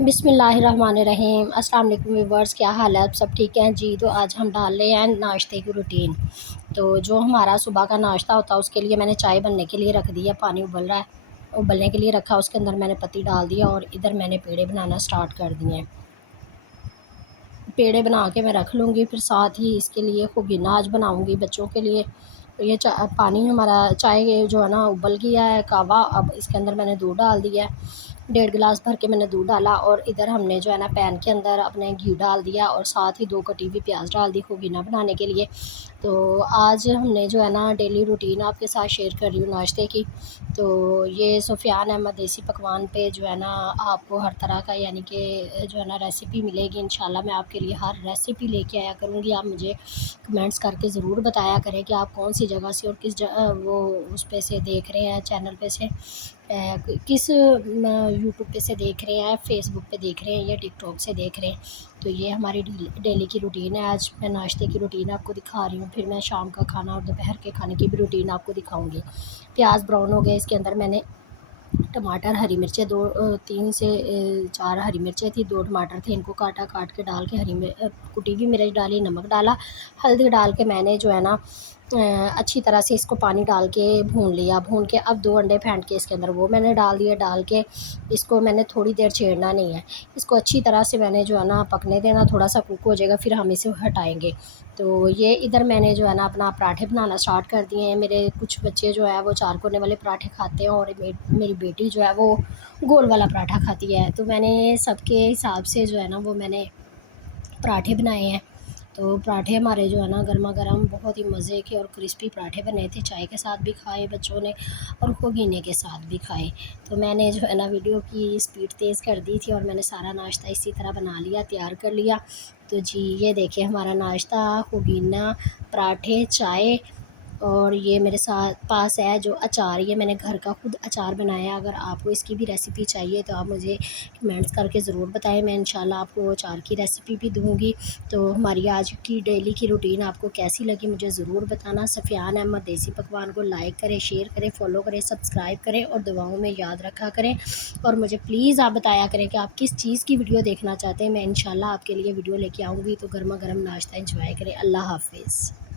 बिस्मिल्लाहिर्रहमानिर्रहीम। अस्सलाम वालेकुम व्यूअर्स, क्या हाल है? आप सब ठीक हैं जी? तो आज हम डाल रहे हैं नाश्ते की रूटीन। तो जो हमारा सुबह का नाश्ता होता है उसके लिए मैंने चाय बनने के लिए रख दिया, पानी उबल रहा है, उबलने के लिए रखा, उसके अंदर मैंने पत्ती डाल दिया और इधर मैंने पेड़े बनाना स्टार्ट कर दिए हैं। पेड़े बना के मैं रख लूँगी, फिर साथ ही इसके लिए खुबीना आज बनाऊँगी बच्चों के लिए। तो ये पानी हमारा चाय जो है ना उबल गया है कावा। अब इसके अंदर मैंने दूध डाल दिया है, 1.5 गिलास भर के मैंने दूध डाला और इधर हमने जो है ना पैन के अंदर अपने घी डाल दिया और साथ ही 2 कटी हुई प्याज डाल दी खुबीना बनाने के लिए। तो आज हमने जो है ना डेली रूटीन आपके साथ शेयर कर रही हूँ नाश्ते की। तो ये सुफियान अहमद देसी पकवान पे जो है ना आपको हर तरह का यानी कि जो है ना रेसिपी मिलेगी। इंशाल्लाह मैं आपके लिए हर रेसिपी लेके आया करूँगी। आप मुझे कमेंट्स करके ज़रूर बताया करें कि आप कौन सी जगह से और किस वो उस पे से देख रहे हैं, चैनल पे से किस यूट्यूब पे से देख रहे हैं, फेसबुक पे देख रहे हैं या टिकटॉक से देख रहे हैं। तो ये हमारी डेली की रूटीन है। आज मैं नाश्ते की रूटीन आपको दिखा रही हूँ, फिर मैं शाम का खाना और दोपहर के खाने की भी रूटीन आपको दिखाऊंगी। प्याज ब्राउन हो गए, इसके अंदर मैंने टमाटर, हरी मिर्चें 3 से 4 हरी मिर्चें थी, 2 टमाटर थे, इनको काट के डाल के कुटी हुई मिर्च डाली, नमक डाला, हल्दी डाल के मैंने जो है ना अच्छी तरह से इसको पानी डाल के भून लिया। भून के अब 2 अंडे फेंट के इसके अंदर वो मैंने डाल दिए। डाल के इसको मैंने थोड़ी देर छेड़ना नहीं है, इसको अच्छी तरह से मैंने जो है ना पकने देना, थोड़ा सा कुक हो जाएगा फिर हम इसे हटाएँगे। तो ये इधर मैंने जो है ना अपना पराठे बनाना स्टार्ट कर दिए हैं। मेरे कुछ बच्चे जो है वो 4 कोने वाले पराठे खाते हैं और मेरी बेटी जो है वो गोल वाला पराठा खाती है। तो मैंने सबके हिसाब से जो है ना वो मैंने पराठे बनाए हैं। तो पराठे हमारे जो है ना गर्मा-गर्म बहुत ही मज़े के और क्रिस्पी पराठे बने थे। चाय के साथ भी खाए बच्चों ने और पुदीने के साथ भी खाए। तो मैंने जो है ना वीडियो की स्पीड तेज़ कर दी थी और मैंने सारा नाश्ता इसी तरह बना लिया, तैयार कर लिया। तो जी ये देखिए हमारा नाश्ता, पुदीना, पराठे, चाय और ये मेरे साथ पास है जो अचार, ये मैंने घर का खुद अचार बनाया है। अगर आपको इसकी भी रेसिपी चाहिए तो आप मुझे कमेंट्स करके ज़रूर बताएं, मैं इंशाल्लाह आपको अचार की रेसिपी भी दूंगी। तो हमारी आज की डेली की रूटीन आपको कैसी लगी मुझे ज़रूर बताना। सुफियान अहमद देसी पकवान को लाइक करें, शेयर करें, फॉलो करें, सब्सक्राइब करें और दुआओं में याद रखा करें। और मुझे प्लीज़ आप बताया करें कि आप किस चीज़ की वीडियो देखना चाहते हैं। मैं इंशाल्लाह आपके लिए वीडियो लेके आऊँगी। तो गर्मा गर्म नाश्ता इंजॉय करें। अल्लाह हाफिज़।